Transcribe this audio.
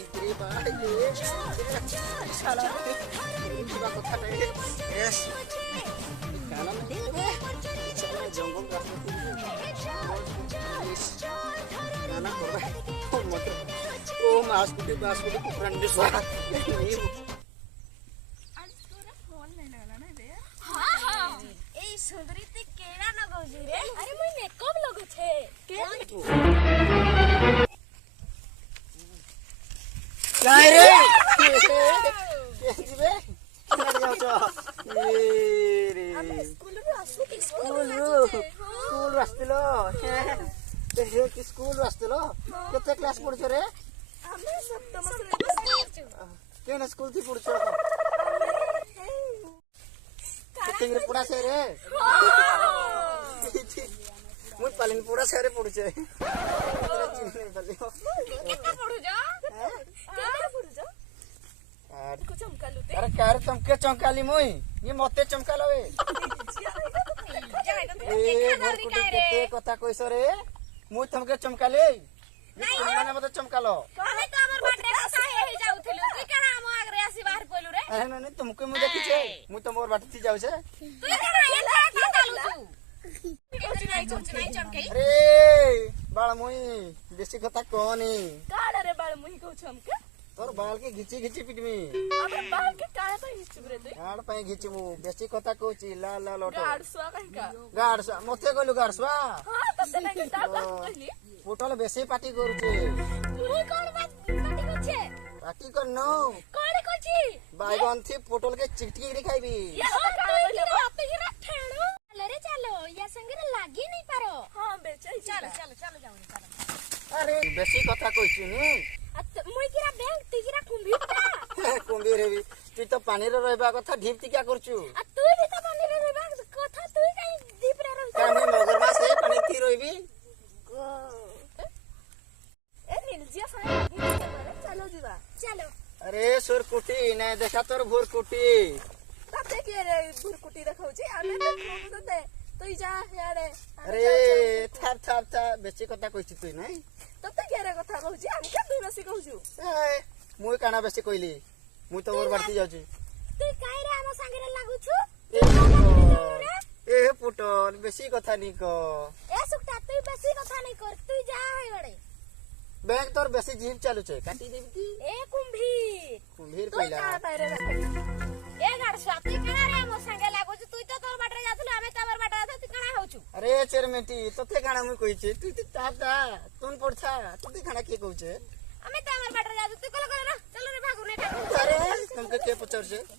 ভিতরে বাইরে শালা কিবা কথা নাই এস কানা মানে শালা জঙ্গল রাস্তা কানা করবে মতো ও মাস কুটি কুকুরান দে সোয়া आज तोरा फोन नहीं लगला ना रे हां हां ए सुंदरी ते केड़ा लगौजी रे अरे मुई मेकअप लगो छे के काय रे के दिबे केना जाऊ छ ए रे हम स्कूल रे आसु के स्कूल रास्तेलो ते कि स्कूल रास्तेलो केते क्लास पढछ रे हमें सप्तम से केना स्कूल थी पढछ केते रे पढा से रे मुई पालिन पढा से रे पढछ तेरा चिन्ह बलियो केते पढु जा केते पढु जा को चमकालु ते अरे कार चमके चमकाली मुई ये मते चमकालो ए ए भरकुटी केते कथा कइस रे मुई तुमके चमकाले तुम माने मते चमकालो कहले तो हमर बाटे कथा हे जाउथलु तू केना हम आगरे आसी बाहर पइलु रे अरे नहीं तुमके मुई देखि छे मुई तो मोर बाटे थी जाउ छे तू केना एला का चालू तू कुछ नहीं चमके अरे बाळ मुई बेसी कथा कहनी काड़ रे बाल मुही कहू हमके तोर बाल के घिची घिची पिटमी अबे बाल के काड़ा पे हिचु रे तू गाड़ पे घिचबू बेसी कथा कहूची ला ला लोटो गाड़सवा कहीं का गाड़सा मते गलु गाड़सवा हां तब तक नहीं दाल कहली पोटल बेसी पार्टी करूचे मुई कोन बात पार्टी करछे पार्टी कर नो कोन करछि बाइगन थी पोटल के चिकटी रे खाइबी ये हो काड़ा बोले बात ही रे ठेड़ो चलो रे चलो या संगे लागी नहीं पारो हां बेचे चलो चलो चलो जाओ अरे बेसी कथा कहछि नी मुई किरा बैंक तिगिरा कुंभिता कुंभी रे भी तू तो पानी रे रहबा कथा ढीपती क्या करछु आ तू भी तो पानी रे रहबा कथा तू काई दीप रे रहबा कानी मगरमाछ है पानी थी रहबी ए नीलजिया सारे चलो जीवा चलो अरे सुरकुटी ने देखा तोर भुरकुटी ताते के रे भुरकुटी देखाउची आमे तो दे तू जा यारे अरे थार थार था बेसी कथा कहछि तू नहीं तते के रे कथा कहउची हमके तू बेसी कहउछु ए मुई काना बेसी कहली मुई तो मोर बाटी जाउची तू काई रे हम संगे रे लागुछु ए पुटल बेसी कथा नी को ए सुकटा तू बेसी कथा नहीं कर तू जा है बड़े बैंक तोर बेसी जीव चालू छे काटी देबी ए कुंभीर कुंभीर तू पहिला का पैरे ए गाड़ स्वाति कना रे हम संगे लागुछु तू तो तोर बाटरे जाथुले हमें तोर बाटरे जाथु तू कना होछु अरे चेरमेटी तोते काना मुई कहिचे तू ती ताता तुन पड़छा तोते काना के कहउचे हमें तो हमार बाटरे जाथु तू कल ना चलो रे भागु ने अरे तुमके के पचर छे